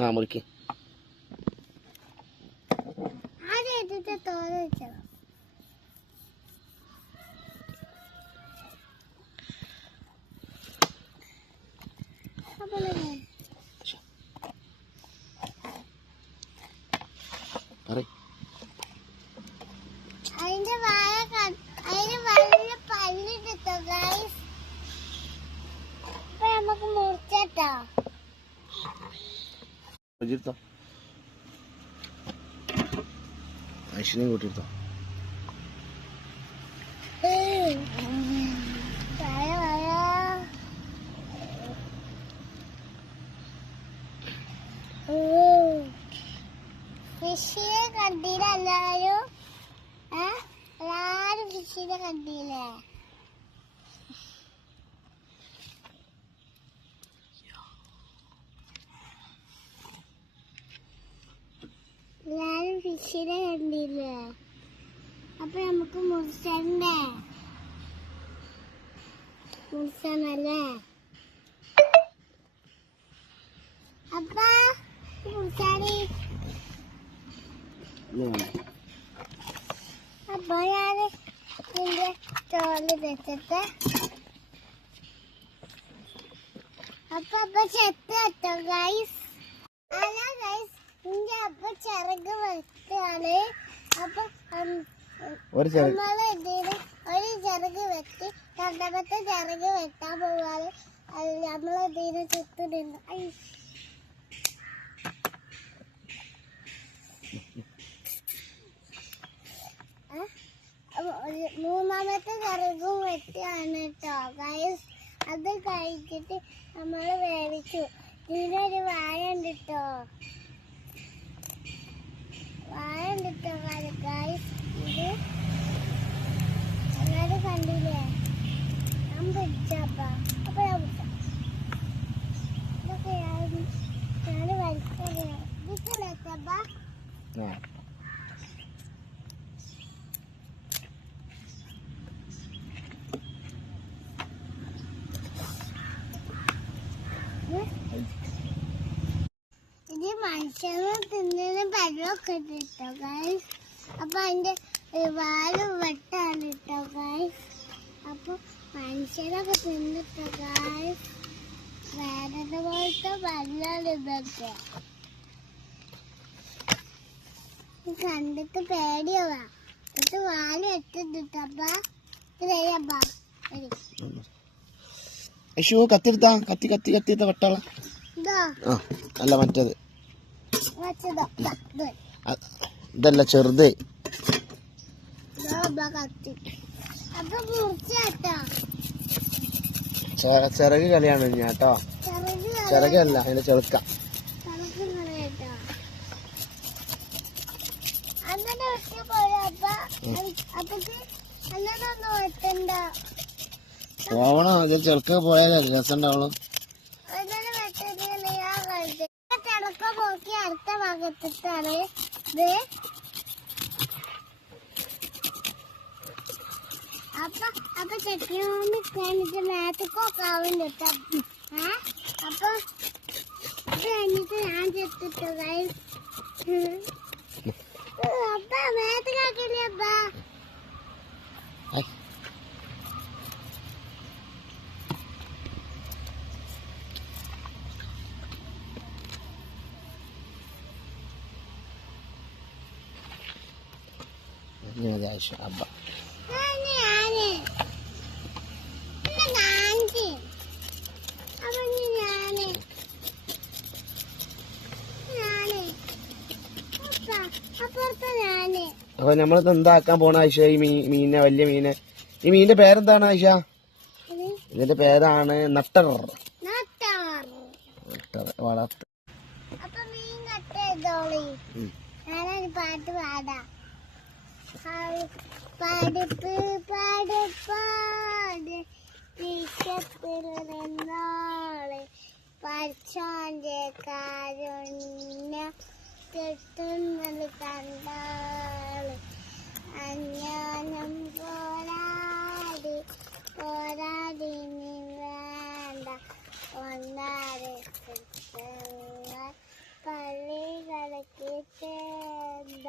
ആ മുറിക്ക്. അതിന്റെ വായ ക- അതിന് വലിയ പല്ലിട്ടോ ഗൈസ് അപ്പൊ നമുക്ക് മുറിച്ചട്ടോ. എടുത്തോ ഐശ്വര്യം കൂട്ടിയെടുത്തോ കണ്ടില്ല എല്ലാരും എല്ലാരും ഫിഷിനെ കണ്ടില്ലേ? ഫിഷിനെ കണ്ടില്ലേ? അപ്പൊ നമുക്ക് മുറിച്ചണ്ടേ മുറിച്ചണല്ലേ അപ്പ അപ്പൊ ഞാൻ നിന്റെ തോൽ വെച്ചിട്ട് അപ്പൊ അപ്പൊ ചെത്ത് കേട്ടോ ഗൈസ് അല്ല ഗൈസ് അപ്പ ചിറക് വെട്ടാണ്. അപ്പൊ ഒരു നമ്മൾ ഇതിന് ഒരു ചിറക് വെട്ടി രണ്ടാമത്തെ ചിറക് വെട്ടാൻ പോവാണ്. നമ്മൾ ഇതിന് ചുറ്റും നിന്ന് മൂന്നാമത്തെ ചിറകും വെട്ടിയാണ് കേട്ടോ ഗൈസ് അത് കഴിച്ചിട്ട് നമ്മൾ വേവിച്ചു. ഇതിനൊരു വാഴ ഉണ്ട് കേട്ടോ വാഴ ഉണ്ട് കേട്ടോ ഗൈസ് ഇത് എല്ലാരും കണ്ടില്ലേ? ഞാൻ പിടിച്ചപ്പ അപ്പൊ ഞാൻ പിടിച്ച ഇതൊക്കെ ഞാൻ ഞാൻ വലിച്ചറിയാം ഇതിലെത്തപ്പ ആ ഇത് മനുഷ്യന് തിന്നുന്ന ഉണ്ട് കേട്ടോ ഗൈസ് അപ്പൊ അതിന്റെ വാൽ വെട്ടാണ് കേട്ടോ ഗൈസ് അപ്പൊ മനുഷ്യരൊക്കെ തിന്നിട്ടോ ഗൈസ് വേറെ പോലത്തെ വെള്ളമാണ് ഇതൊക്കെ? കണ്ടിട്ട് പേടിയാവാ. ഇത് വാൽ ഐശോ കത്തിയെടുത്താ. കത്തി കത്തി കത്തിയെടുത്ത വെട്ടാള. ആ അല്ല മറ്റേത്. ഇതല്ല ചെറുത്. ചിറക് കളിയാണ് കേട്ടോ. ചിറകല്ല അതിന്റെ ചെറുക്ക. പോവണോ അതിൽ ചെറുക്ക പോയാലേ രസം ഉണ്ടാവുള്ളൂ നോക്കി അടുത്ത ഭാഗത്തിട്ടാണ് ഇത് അപ്പൊ അപ്പൊ ചെക്കിനോണ്ട് കഴിഞ്ഞിട്ട് മേത്തക്കൊക്കെ ആവുന്നുണ്ട് കേട്ടോ ഏ അപ്പൊ ഇത് കഴിഞ്ഞിട്ട് ഞാൻ ചെത്തിട്ടു guys. അപ്പ മേത്തക്കാക്കില്ലേ അപ്പ ഐ. ആയിഷ അബ്ബ അപ്പൊ നമ്മളത് എന്താക്കാൻ പോണ ആയിഷ? ഈ മീ മീനെ വലിയ മീനെ ഈ മീനിന്റെ പേരെന്താണ് ആയിഷ? ഇതിന്റെ പേരാണ് നട്ടർ വളർത്ത്. പാട്ട് പാടാം. ഹായ്. പാടിപ്പ് പാട് പാട് തീക്കത്തിൽ നിന്നോളെ പഠിച്ചോന്റെ കാരുണ്യ കെട്ടുന്നത് കണ്ടാൾ അഞ്ഞാനം പോരാടി പോരാടി നീ വേണ്ട ഒന്നാരെ പള്ളികളൊക്കെ പള്ളി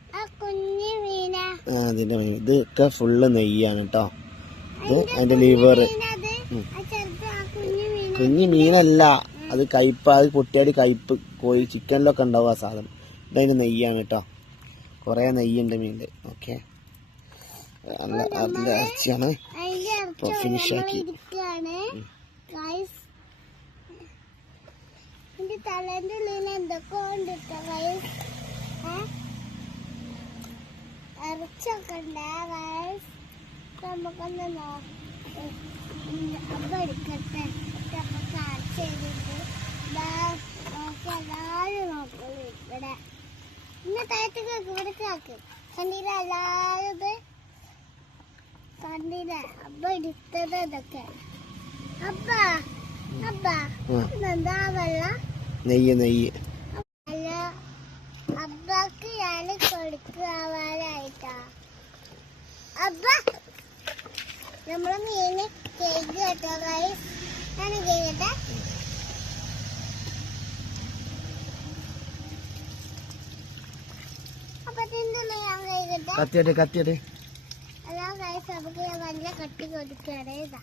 മീൻ ഇതൊക്കെ ഫുള്ള് നെയ്യാണ് കേട്ടോ ഇത് അതിന്റെ ലിവർ കുഞ്ഞു മീന. കുഞ്ഞി മീനല്ല. അത് കയ്പ അത് പൊട്ടിയാടി കയ്പ് കോഴി ചിക്കനിലൊക്കെ ഉണ്ടാവും ആ സാധനം. ഇതതിന്റെ നെയ്യാണ് കേട്ടോ കുറേ നെയ്യുണ്ട് മീനിൽ. ഓക്കെ. നല്ല അതിന്റെ ഇറച്ചിയാണ് ഫിനിഷ് ഇപ്പൊ ഇറച്ചി ആക്കി. ഇരിക്കുകയാണ് ഗൈസ് എന്റെ തലേന്റെ ഉള്ളിൽ എന്തൊക്കെ ഉണ്ട് ഗൈസ് ഇറച്ചൊക്കെ ഉണ്ട് ഗൈസ് നമുക്കൊന്ന് അപ്പൊ എടുക്കട്ടെ അപ്പൊ ചെയ്തിട്ട് ദാ നോക്കി എല്ലാരും നോക്കുള്ളൂ ഇവിടെ. ഇന്ന് താഴത്തേക്ക് കേക്ക് ഇവിടെ കാക്ക് കണ്ടില്ല എല്ലാരും കണ്ടില്ല അപ്പ എടുത്തത് ഇതൊക്കെ. അപ്പ അപ്പ എന്താ വെള്ള? നെയ്യ് നെയ്യ് അല്ല അപ്പക്ക് ഞാൻ കൊടുക്കാവാനായിട്ടാ അപ്പ നമ്മളെ മീന് കേക്ക് കേട്ടോ ഗൈസ് ഞാൻ കേക്കട്ടെ കത്തിയട്ടെ കത്തിയട്ടെ അതാ ഗൈസ് നമുക്ക് ഞാൻ നല്ല കട്ടി കൊടുക്കുകയാണ് ഇതാ.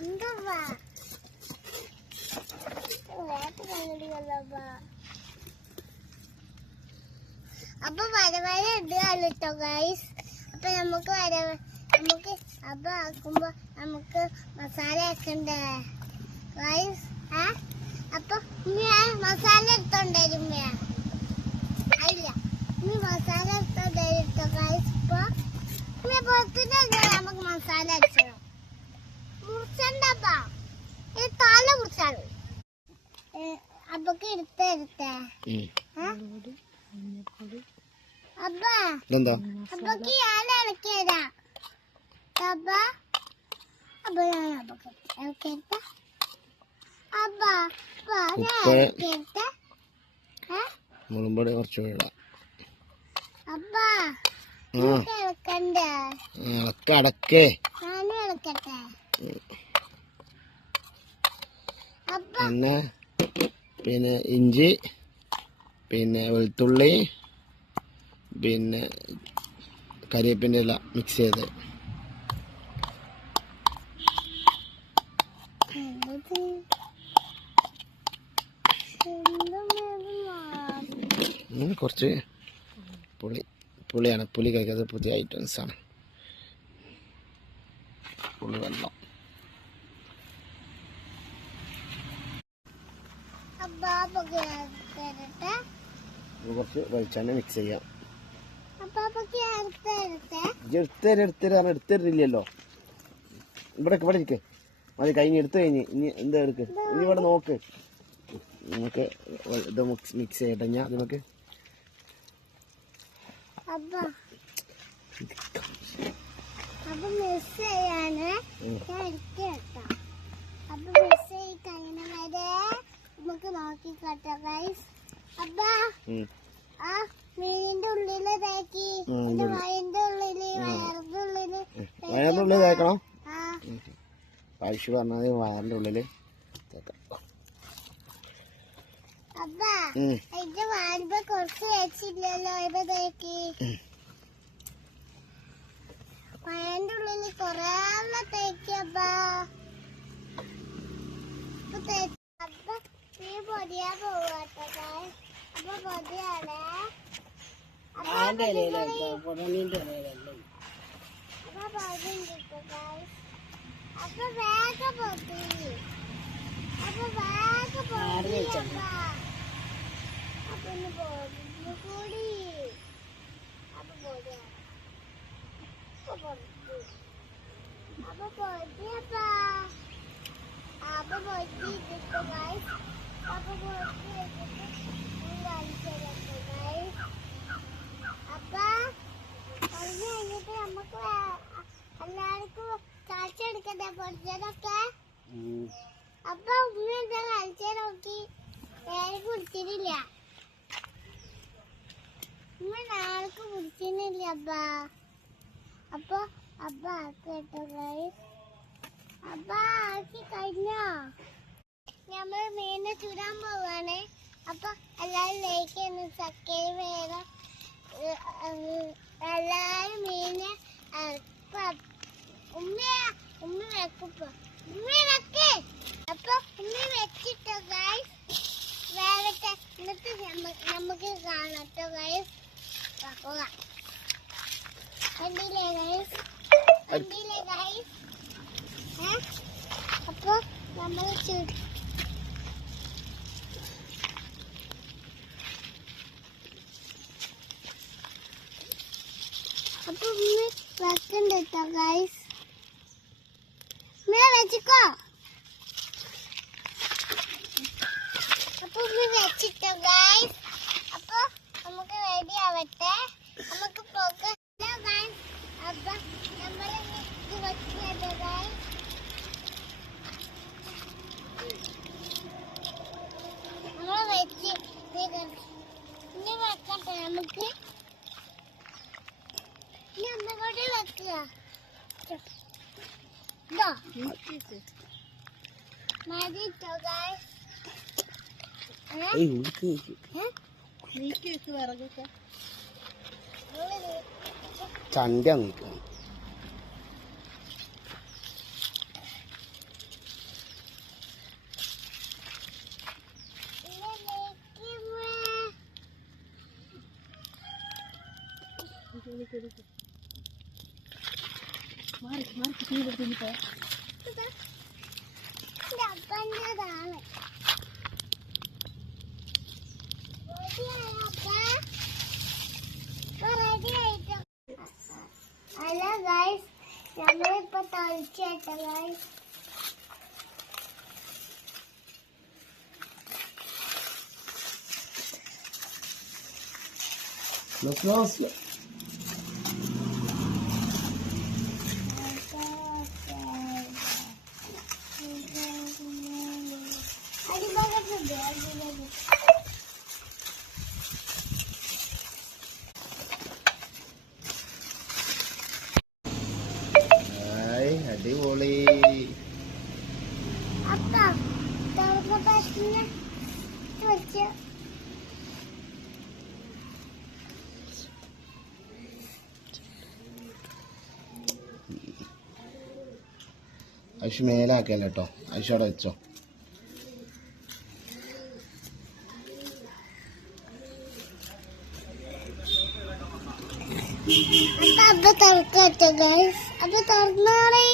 എന്താ അപ്പൊ വരവരെ ഉണ്ട് കേട്ടോ ഗൈസ് അപ്പൊ നമുക്ക് വര. നമുക്ക് അപ്പൊ ആക്കുമ്പോ നമുക്ക് മസാല ആക്കണ്ടേ? റൈസ് ആ? അപ്പൊ ഇനി ഞാൻ മസാല എടുത്തോണ്ടായിരുന്നു അല്ല ഇനി മസാല എടുത്തോണ്ടരുട്ടോ ഗൈസ് ഇപ്പൊ ഇനി പുറത്തുനിന്ന് നമുക്ക് മസാല അടിച്ചോ മുറിച്ചണ്ടപ്പാ ഈ തല മുറിച്ചാണ്. അപ്പൊക്ക് എടുത്ത എടുത്തേ ഉം. അബ്ബാ ഇതെന്താ അപ്പൊക്ക് ഞാൻ ഇറക്കിയതാ അബ്ബ അബ്ബ ഞാൻ അപ്പൊക്ക് ഇറക്കിയെടുത്ത അബ്ബ അബ്ബ ഞാൻ ഉപ്പ്. മുളമ്പൊടി കുറച്ച് ഇറക്കണ്ടേ അടക്ക. പിന്നെ പിന്നെ ഇഞ്ചി പിന്നെ വെളുത്തുള്ളി പിന്നെ കരിവേപ്പിന്റെ ഇല മിക്സ് ചെയ്ത് എന്ത് എന്തും വേണം ഉം, കുറച്ച് പുളി പുളിയാണ്. പുളി കഴിക്കാത്ത പുതിയ ഐറ്റംസ് ആണ്. പുളി വെള്ളം. കുറച്ച് വെളിച്ചെണ്ണ മിക്സ് ചെയ്യാം. എടുത്തരും എടുത്തരും എടുത്തരില്ലല്ലോ ഇവിടെ ഇവിടെ ഇരിക്കേ. മതി കഴിഞ്ഞ് എടുത്തു കഴിഞ്ഞ്. ഇനി എന്താ എടുക്ക്? ഇനി ഇവിടെ നോക്ക്. നമുക്ക് ഇത് മിക്സ് ചെയ്യട്ടെ ഞാൻ നമുക്ക് അപ്പ മിസ് ചെയ്യാന്. ഞാൻ എടുത്ത് കേട്ടോ. അപ്പൊ മിസ് ചെയ്ത് കഴിയുന്ന വരെ നമുക്ക് നോക്കിക്കോട്ടെ ഗൈസ് അപ്പ ഉം. ആ മീനിന്റെ ഉള്ളിൽ തേക്കി ഉള്ളിൽ. വയറിന്റെ ഉള്ളിൽ വയറിന്റെ ഉള്ളിൽ വയറിന്റെ ഉള്ളിൽ തേക്കണം? ആവശ്യം പറഞ്ഞത് വയറിന്റെ ഉള്ളിൽ തേക്കാം അപ്പ ഉം. എന്റെ വാലിപ്പ കുറച്ച് വെച്ചില്ലല്ലോ ഇപ്പൊ തേക്കി വയറിന്റെ ഉള്ളിൽ കൊറേ തേക്കിയപ്പാ അപ്പൊ. തേ- അപ്പൊ നീ പൊതിയാ പോവാട്ടോ. അപ്പൊ പൊതിയാണേ. പൊതിയുണ്ട് അപ്പൊ പൊതിയുണ്ട് guys. അപ്പൊ പൊതി അപ്പൊ വേഗം പൊതി അപ്പാ. ഒന്ന് പൊടിഞ്ഞു കൂടി അപ്പൊ പൊടിയാ അപ്പൊ പൊടി അപ്പൊ പൊടിയപ്പാ അപ്പൊ പൊടി ഇട്ടിട്ട് ഗൈസ് അപ്പൊ പൊടി ഇട്ടിട്ട് കാണിച്ചു തരാം ഗൈസ് അപ്പൊ അത് കഴിഞ്ഞിട്ട് നമുക്ക് വേ- എല്ലാവർക്കും പൊടിച്ചതൊക്കെ അപ്പൊ ഉമ്മ എന്താ കളിച്ച നോക്കി. നേരെ കുടിച്ചിട്ടില്ല ഉമ്മ നാൾക്ക് കുടിച്ചിരുന്നില്ല അപ്പ. അപ്പൊ അപ്പ ആക്കട്ടോ അപ്പ ആക്കി കഴിഞ്ഞോ? നമ്മൾ മീനെ ചുടാൻ പോവാണ്. അപ്പൊ എല്ലാരും ലൈക്ക് ചെയ്യുന്നു സബ്സ്ക്രൈബ് ചെയ്യണം എല്ലാരും മീനെ അപ്പൊ ഉമ്മ വെക്കുപ്പോ ഉമ്മ വെക്കേ. അപ്പൊ ഉമ്മ വെച്ചിട്ടോ ഗൈസ് വേറത്തെ എന്നിട്ട് നമുക്ക് കാണട്ടോ ഗൈസ് വെക്കുക കണ്ടില്ലേ ഗൈസ് കണ്ടില്ലേ ഗൈസ് അപ്പൊ നമ്മൾ ചു അപ്പൊ ഉമ്മ വെക്കണ്ട ഗൈസ് ഉമ്മ വെച്ചിക്കോ അപ്പൊ ഉമ്മ വെച്ചിട്ടോ ഗൈസ് അപ്പൊ നമുക്ക് റെഡി ആവട്ടെ നമുക്ക് പോകാം ഗൈസ് അപ്പൊ നമ്മൾ ഇത് വെച്ചിട്ടോ ഗൈസ് നമ്മൾ വെച്ച് ഇനി വെക്കട്ടെ നമുക്ക് ഇനി ഒന്നുകൂടി വെക്കുക ഇതോ Thank ഇട്ടോ ഗൈസ് ഏയ് ഉടുക്ക് ചണ്ട നിൽക്കണം അപ്പന്റെതാണ് ഹലോ ഗൈസ് നമ്മളിപ്പോ തളിച്ചേട്ടോ ഗൈസ് ക്ലോസ് അടിഭാഗത്തുണ്ട് അശു മേലാക്കല്ല കേട്ടോ അശു അവിടെ വെച്ചോ അപ്പൊ തുറക്കട്ടെ ഗൈസ് അപ്പൊ തുറന്നാളേ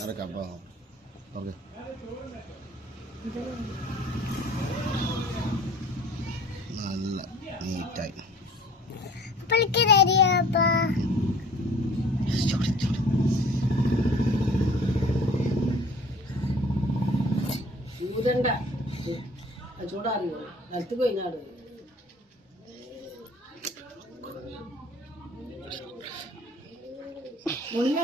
നടക്കാം അപ്പൊ ഓക്കെ. നല്ല നീറ്റായി. ഊതണ്ട ചൂടാറിയോ? നിലത്ത് കഴിഞ്ഞാട് മുളിഞ്ഞ